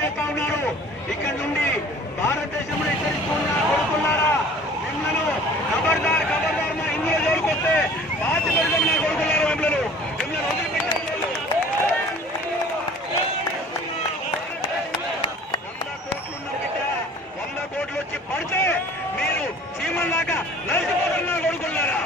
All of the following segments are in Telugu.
చేస్తా ఉన్నారు ఇక్కడ నుండి భారతదేశంలో హెచ్చరిస్తున్న కొడుకున్నారా మిమ్మల్ని ఖబర్దార్ ఖబర్దార్ మా ఇండియా జోలికొస్తే పాతి పెడతాం నా కొడుకున్నారా మిమ్మల్ని. మిమ్మల్ని వదిలిపెట్టారు వంద కోట్లున్న బిడ్డ. వంద కోట్లు వచ్చి పడితే మీరు చీమల్లాగా నలిసిపోతున్నా కొడుకున్నారా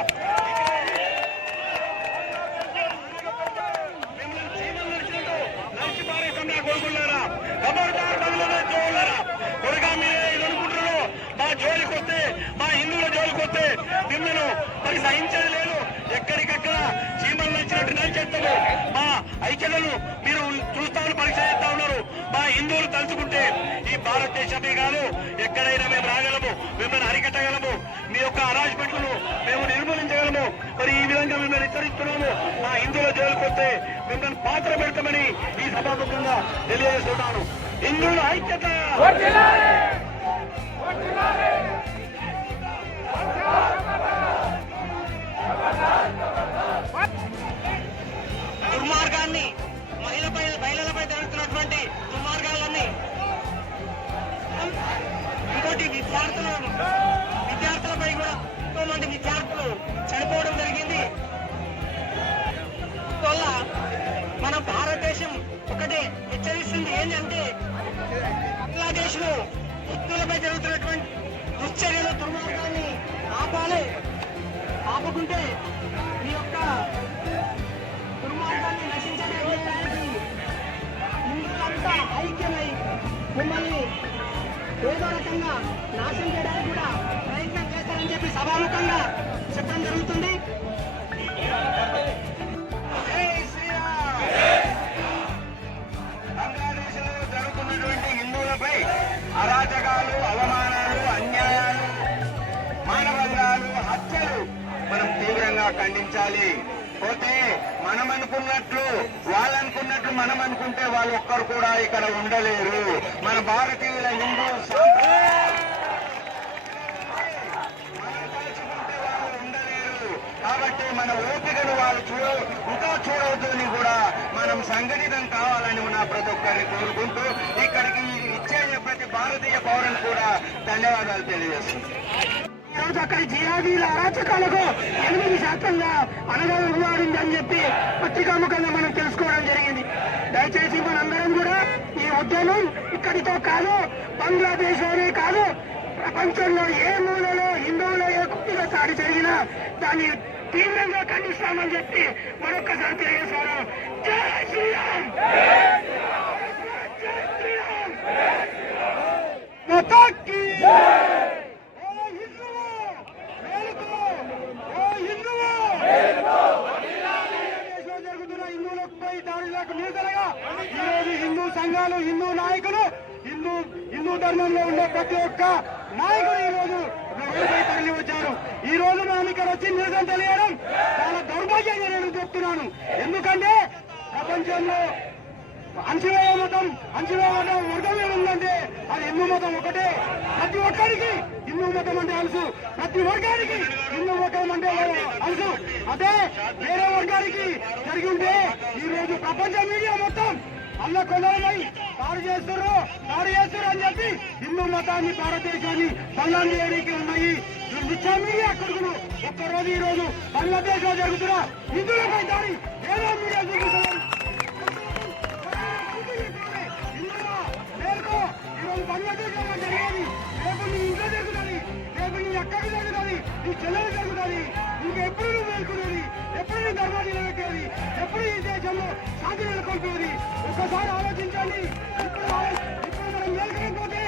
మిమ్మల్ని చీమలు నడిచినట్టు నడిచి పారేస్తాం నా కొడుకున్నారా ఖబర్దార్ బంగ్లాదేశ్ జోళ్ళారా కొడుగా మీరే ఇది అనుకుంటున్నారు మా జోలికి వస్తే మా హిందువుల జోలికి వస్తే మిమ్మల్ని మరి సహించేది లేదు ఎక్కడికక్కడ చీమలు నడిచినట్టు నడిచేస్తాము మా ఐక్యతలు మీరు చూస్తామని పరీక్ష చేస్తా ఉన్నారు మా హిందువులు తలుచుకుంటే ఈ భారతదేశమే కాదు ఎక్కడైనా మేము రాగలము మిమ్మల్ని అరికట్టగలము మీ యొక్క అరాజ్మెంట్లను మేము నిర్మూలించగలము. మరి ఈ విధంగా మిమ్మల్ని హెచ్చరిస్తున్నాము. మా హిందువుల జోలికి మిమ్మల్ని పాత్ర పెడతామని ఈ సభాముఖంగా తెలియజేస్తున్నాను. హిందువుల ఐక్యత! దుర్మార్గాన్ని బంగ్లాదేశ్ హిందువులపై జరుగుతున్నటువంటి దుశ్చర్యలు దుర్మార్గాన్ని ఆపాలి. ఆపుకుంటే ఈ యొక్క దుర్మార్గాన్ని నశించడానికి హిందువులంతా ఐక్యమై మిమ్మల్ని ఏదో రకంగా నాశనం చేయడానికి కూడా ప్రయత్నం చేస్తారని చెప్పి సభాముఖంగా చెప్పడం జరుగుతుంది. నా కోరుకుంటూ ఇక్కడికి ఇచ్చే ప్రతి భారతీయ పౌరుని కూడా ధన్యవాదాలు తెలియజేస్తున్నాను ఈ రోజు అక్కడ జిహాదీల అరాచకాలకు ఎనిమిది శాతంగా అనగా ఉరువాడింది అని చెప్పి పత్రికాముఖంగా మనం తెలుసుకోవడం జరిగింది. దయచేసి మనందరం కూడా ఈ ఉద్యమం ఇక్కడితో కాదు బంగ్లాదేశ్లోనే కాదు ప్రపంచంలో ఏ మూలలో హిందువులో ఏ కుట్టిగా దాడి జరిగినా దాన్ని తీవ్రంగా ఖండిస్తామని చెప్పి మరొక్కసారి తెలియజేశారు జై శ్రీరామ్ జై శ్రీరామ్ మొత్తాకి ఓ హిందువు మేలుకో ఓ హిందువు దేశంలో జరుగుతున్న హిందువులపై దాడులకు నిరసనగా ఈరోజు హిందూ సంఘాలు హిందూ నాయకులు హిందూ హిందూ ధర్మంలో ఉండే ప్రతి ఒక్క నాయకులు ఈ రోజు రోడ్డుపై తరలి వచ్చారు. ఈ రోజు మనం ఇక్కడ వచ్చి నిరసన తెలియడం చాలా దౌర్భాగ్యంగా నేను చెప్తున్నాను. ఎందుకంటే ప్రపంచంలో అంచివేయ మతం అంచివేయ మతం వర్గమే ఏముందంటే అది హిందూ మతం ఒకటే. ప్రతి ఒక్కరికి హిందూ మతం అంటే అలుసు. ప్రతి వర్గానికి హిందూ మతం అంటే అలుసు. అదే వేరే వర్గానికి జరిగి ఉంటే ఈ రోజు ప్రపంచ మీడియా మొత్తం అన్న కొందరమై దాడి చేస్తున్నారు దాడి చేస్తారు అని చెప్పి హిందూ మతాన్ని భారతదేశాన్ని బల్లం చేయడానికి ఉన్నాయి. నిత్య మీడియా కొడుకులు ఒక్కరోజు ఈ రోజు బంగ్లాదేశ్లో జరుగుతున్న హిందువులపై దాడి. ఏదో మీడియా చూపిస్తున్నారు. ఎప్పుడు నీ ధర్మాన్ని నిలబెట్టేది? ఎప్పుడు ఈ దేశంలో శాంతి నెలకొల్పేది ఒక్కసారి ఆలోచించండి. ఇప్పుడు ఇప్పుడు మనం మేల్కొనకపోతే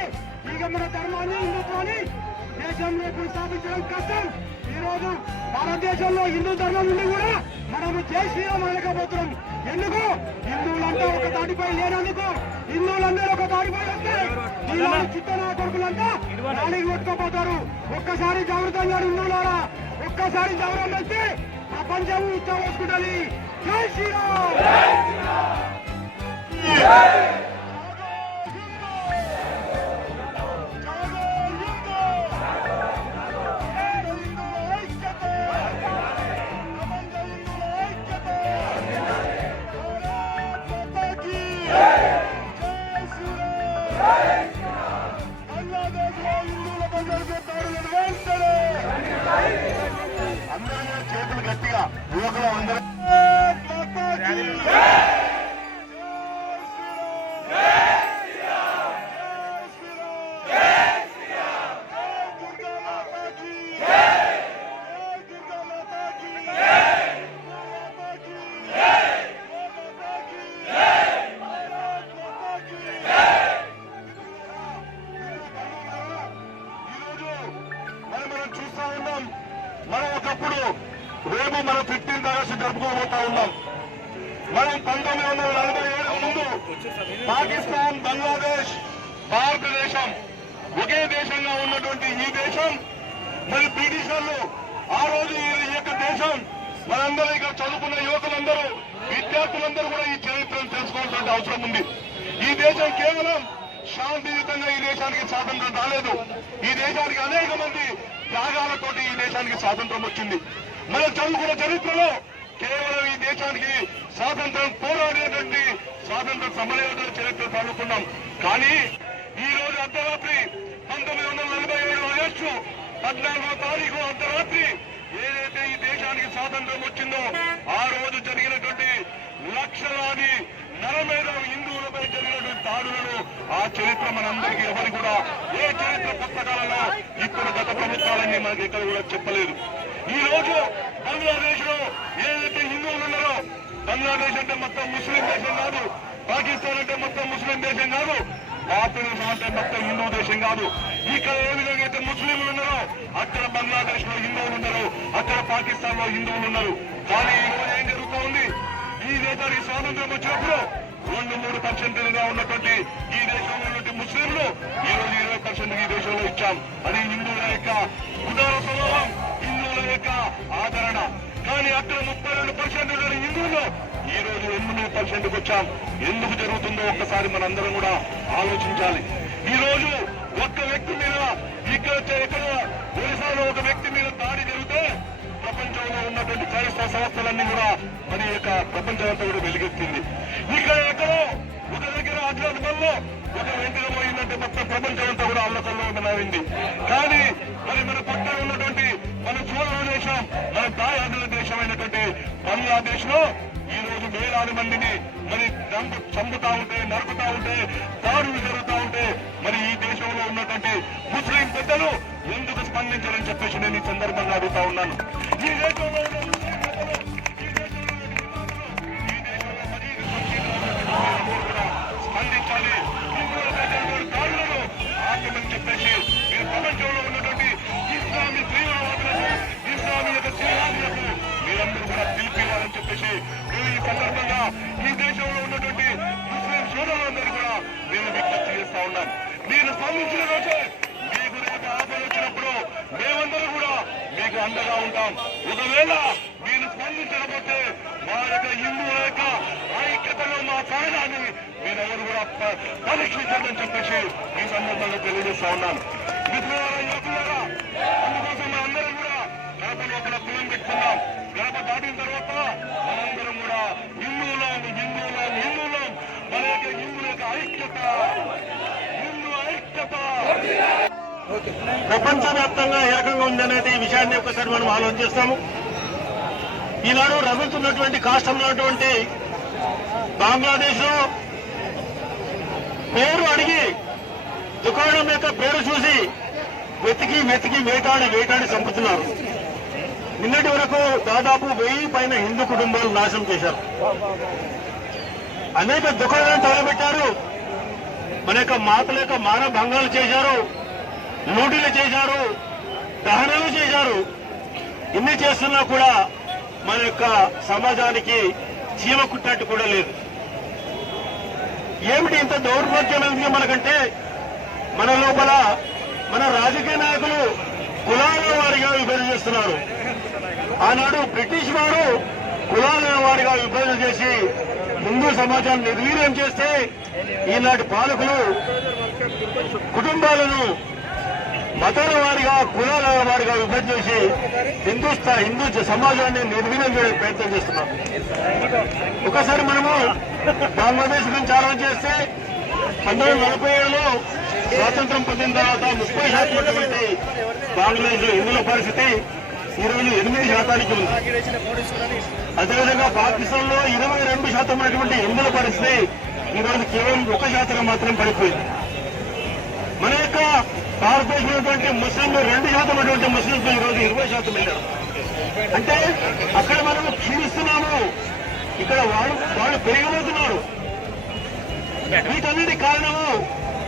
ఇక మన ధర్మాన్ని హిందుత్వాన్ని దేశంలో ఇప్పుడు స్థాపించడం కష్టం. ఈ రోజు భారతదేశంలో హిందూ ధర్మం నుండి కూడా మనము జై శ్రీరామ్ అనలేకపోతున్నాం. ఎందుకు? హిందువులంతా ఒక దాటిపై లేనందుకు. హిందువులందరూ ఒక తాటిపై వస్తే చిత్తనా కొడుకులంతా నాలుగు కొట్టుకోపోతారు. ఒక్కసారి జాగ్రత్తగా హిందువులారా. ఒక్కసారి జాగ్రత్త వస్తే ప్రపంచం ఇష్టం వేసుకుంటుంది జై శ్రీరామ్! అందరూ చేతులు గట్టిగా యువకులు అందరూ పాకిస్తాన్ బంగ్లాదేశ్ భారతదేశం ఒకే దేశంగా ఉన్నటువంటి ఈ దేశం. మరి బ్రిటిష్ వాళ్ళు ఆ రోజు ఈ యొక్క దేశం మనందరూ ఇక్కడ చదువుకున్న యువకులందరూ విద్యార్థులందరూ కూడా ఈ చరిత్రను తెలుసుకోవాల్సిన అవసరం ఉంది. ఈ దేశం కేవలం శాంతియుతంగా ఈ దేశానికి స్వాతంత్రం రాలేదు. ఈ దేశానికి అనేక మంది త్యాగాలతోటి ఈ దేశానికి స్వాతంత్రం వచ్చింది. మనం చదువుకున్న చరిత్రలో కేవలం ఈ దేశానికి స్వాతంత్రం పోరాడేటువంటి స్వాతంత్ర సమరయోధుల చరిత్ర చదువుకున్నాం. కానీ ఈ రోజు అర్ధరాత్రి పంతొమ్మిది వందల నలభై ఏడు ఆగస్టు పద్నాలుగో తారీఖు అర్ధరాత్రి ఏదైతే ఈ దేశానికి స్వాతంత్రం వచ్చిందో ఆ రోజు జరిగినటువంటి లక్షలాది నరమేధ హిందువులపై జరిగినటువంటి దాడులను ఆ చరిత్ర మనందరికీ ఎవరు కూడా ఏ చరిత్ర పుస్తకాలలో ఇప్పుడు గత ప్రభుత్వాలన్నీ మనకి ఇక్కడ కూడా చెప్పలేదు. ఈ రోజు బంగ్లాదేశ్లో ఏదైతే హిందువులు ఉన్నారో బంగ్లాదేశ్ అంటే మొత్తం ముస్లిం దేశం కాదు పాకిస్తాన్ అంటే మొత్తం ముస్లిం దేశం కాదు భారతదేశం అంటే మొత్తం హిందూ దేశం కాదు. ఇక్కడ ఏ విధంగా అయితే ముస్లింలు ఉన్నారో అక్కడ బంగ్లాదేశ్లో హిందువులు ఉన్నారు అక్కడ పాకిస్తాన్లో హిందువులు ఉన్నారు. కానీ ఈ రోజు ఏం జరుగుతూ ఉంది ఈ దేశానికి స్వాతంత్రం వచ్చినప్పుడు రెండు మూడు పర్సెంట్లుగా ఉన్నటువంటి ఈ దేశంలో ఉన్నటువంటి ముస్లింలు ఈ రోజు ఇరవై పర్సెంట్ ఈ దేశంలో ఇచ్చాం. అది హిందువుల యొక్క ఉదార స్వభావం. హిందువుల యొక్క ఆదరణ. కానీ అక్కడ ముప్పై రెండు పర్సెంట్ ఉన్న హిందువులు ఈ రోజు ఎనిమిది పర్సెంట్ వచ్చాం. ఎందుకు జరుగుతుందో ఒక్కసారి మనందరం కూడా ఆలోచించాలి. ఈ రోజు ఒక్క వ్యక్తి మీద ఇక్కడ ఇక్కడ ఒరిస్సాలో ఒక వ్యక్తి మీద దాడి జరిగితే ప్రపంచంలో ఉన్నటువంటి క్రైస్తవ సంస్థలన్నీ కూడా మరి యొక్క ప్రపంచం అంతా కూడా వెలుగెత్తింది. ఇక్కడ ఎక్కడో ఒక దగ్గర అగ్రహంలో ఒక వెంటనే పోయిందంటే మొత్తం ప్రపంచం అంతా కూడా అల్లకల్లో ఉండనవింది కానీ మరి మన పక్కన ఉన్నటువంటి మన సోదర దేశం మన దాయాదుల దేశం అయినటువంటి బంగ్లాదేశ్లో ఈ రోజు వేలాది మందిని మరి చంపు చంపుతా ఉంటే నరుకుతా ఉంటే దారులు జరుగుతా ఉంటే మరి ఈ దేశంలో ఉన్నటువంటి ముస్లిం పెద్దలు ఎందుకు స్పందించారని చెప్పేసి నేను ఈ సందర్భంగా అడుగుతా ఉన్నాను. ఈ దేశంలో ఉన్న మీరు స్పందించకపోతే మా యొక్క హిందువుల యొక్క ఐక్యతలో మా సహనాన్ని మీరెవరు కూడా ప- పరీక్షించాలని చెప్పేసి ఈ సందర్భంగా తెలియజేస్తా ఉన్నాను. మిత్రులారా యువకులారా అందుకోసం మనందరం కూడా గడపలో ఒక కులం పెట్టుకున్నాం. గడప దాటిన తర్వాత మనందరం కూడా హిందువులం హిందువులం హిందువులం. మన యొక్క హిందువుల యొక్క ఐక్యత హిందూ ఐక్యత. ప్రపంచవ్యాప్తంగా ఏకంగా ఉందనేది ఈ విషయాన్ని ఒకసారి మనం ఆలోచిస్తాము. ఈనాడు రగులుతున్నటువంటి కాష్టంలో ఉన్నటువంటి బంగ్లాదేశ్ పేరు అడిగి దుకాణం యొక్క పేరు చూసి వెతికి వెతికి వేటాడి వేటాడి చంపుతున్నారు. నిన్నటి వరకు దాదాపు వెయ్యి పైన హిందూ కుటుంబాలు నాశనం చేశారు. అనేక దుకాణాలను తగలబెట్టారు. మన యొక్క మాతల యొక్క మాన భంగాలు చేశారు. లూటీలు చేశారు. దహనాలు చేశారు. ఇన్ని చేస్తున్నా కూడా మన యొక్క సమాజానికి చీమ కుట్టినట్టు కూడా లేదు. ఏమిటి ఇంత దౌర్భాగ్యమైంది మనకంటే? మన లోపల మన రాజకీయ నాయకులు కులాల వారిగా విభజన చేస్తున్నారు. ఆనాడు బ్రిటిష్ వారు కులాల వారిగా విభజన చేసి హిందూ సమాజాన్ని నిర్వీర్యం చేస్తే ఈనాటి పాలకులు కుటుంబాలను మతాల వారిగా కులాల వారిగా విభజన చేసి హిందూస్థా హిందూ సమాజాన్ని నిర్వీర్యం చేయడం ప్రయత్నం చేస్తున్నాం. ఒకసారి మనము బంగ్లాదేశ్ గురించి ఆలోచన చేస్తే పంతొమ్మిది వందల నలభై ఏడులో స్వాతంత్రం పొందిన తర్వాత ముప్పై శాతం ఉన్నటువంటి బంగ్లాదేశ్ హిందువుల పరిస్థితి ఈరోజు ఎనిమిది శాతానికి ఉంది. అదేవిధంగా పాకిస్తాన్లో ఇరవై రెండు శాతం ఉన్నటువంటి హిందువుల పరిస్థితి ఈ కేవలం ఒక శాతం మాత్రం పడిపోయింది. భారతదేశంలో ఉన్నటువంటి ముస్లింలు రెండు శాతం ఉన్నటువంటి ముస్లింలు ఈరోజు ఇరవై శాతం వెళ్ళారు. అంటే అక్కడ మనం క్షీణిస్తున్నాము. ఇక్కడ వాళ్ళు వాళ్ళు పెరిగిపోతున్నారు. వీటన్నిటి కారణము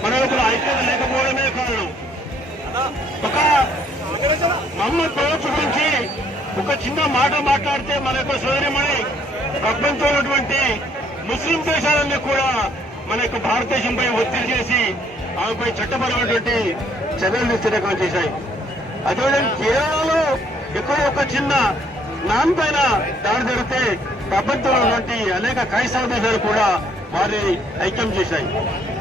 మన యొక్క ఐక్యత లేకపోవడమే కారణం. ఒక మహమ్మద్ ప్రవక్త గురించి ఒక చిన్న మాట మాట్లాడితే మన యొక్క సోదరిమణి ప్రపంచంలో ఉన్నటువంటి ముస్లిం దేశాలన్నీ కూడా మన యొక్క భారతదేశంపై ఒత్తిడి చేసి ఆమెపై చట్టపరమైనటువంటి చర్యలు తీసుకునే చేశాయి. అదేవిధంగా కేరళలో ఎక్కడో ఒక చిన్న నాన్ పైన దాడి జరిగితే ప్రపంచంలో ఉన్నటువంటి అనేక క్రైస్తవ దేశాలు కూడా వారిని ఐక్యం చేశాయి.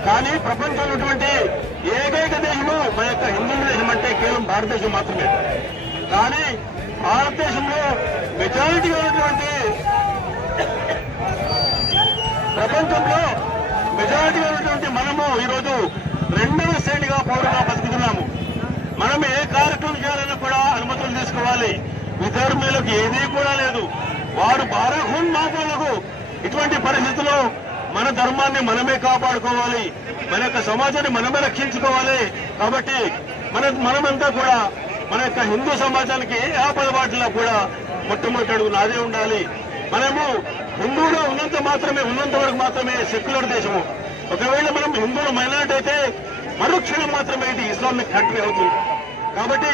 కానీ ప్రపంచంలో ఉన్నటువంటి ఏకైక దేశము మన యొక్క హిందూ దేశం అంటే కేవలం భారతదేశం మాత్రమే. కానీ భారతదేశంలో మెజారిటీగా ఉన్నటువంటి ప్రపంచంలో మెజారిటీ ఉన్నటువంటి మనము ఈరోజు రెండవ శ్రేణిగా పౌరులుగా బతుకుతున్నాము. మనం ఏ కార్యక్రమం చేయాలన్నా కూడా అనుమతులు తీసుకోవాలి. విధర్మీలకు ఏదీ కూడా లేదు. వారు బారహున్ మాటలకు ఇటువంటి పరిస్థితుల్లో మన ధర్మాన్ని మనమే కాపాడుకోవాలి. మన యొక్క సమాజాన్ని మనమే రక్షించుకోవాలి. కాబట్టి మన మనమంతా కూడా మన యొక్క హిందూ సమాజానికి ఏ ఆపదబాటులో కూడా మొట్టమొదటి అడుగు నాదే ఉండాలి. మనము హిందువుగా ఉన్నంత మాత్రమే ఉన్నంత వరకు మాత్రమే సెక్యులర్ దేశము. ఒకవేళ మనం హిందువులు మైనార్టీ అయితే మరుక్షణం మాత్రమే ఇది ఇస్లామిక్ కంట్రీ అవుతుంది. కాబట్టి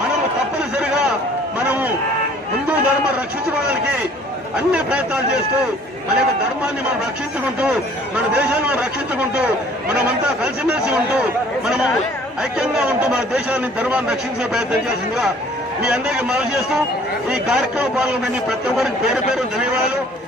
మనము తప్పనిసరిగా మనము హిందూ ధర్మం రక్షించుకోవడానికి అన్ని ప్రయత్నాలు చేస్తూ మన యొక్క ధర్మాన్ని మనం రక్షించుకుంటూ మన దేశాన్ని మనం రక్షించుకుంటూ మనమంతా కలిసిమెలిసి ఉంటూ మనము ఐక్యంగా ఉంటూ మన దేశాన్ని ధర్మాన్ని రక్షించే ప్రయత్నం చేసిందిగా మీ అందరికీ మనవి చేస్తూ ఈ కార్యక్రమ పాల్గొనని ప్రతి ఒక్కరికి పేరు పేరు ధన్యవాదాలు.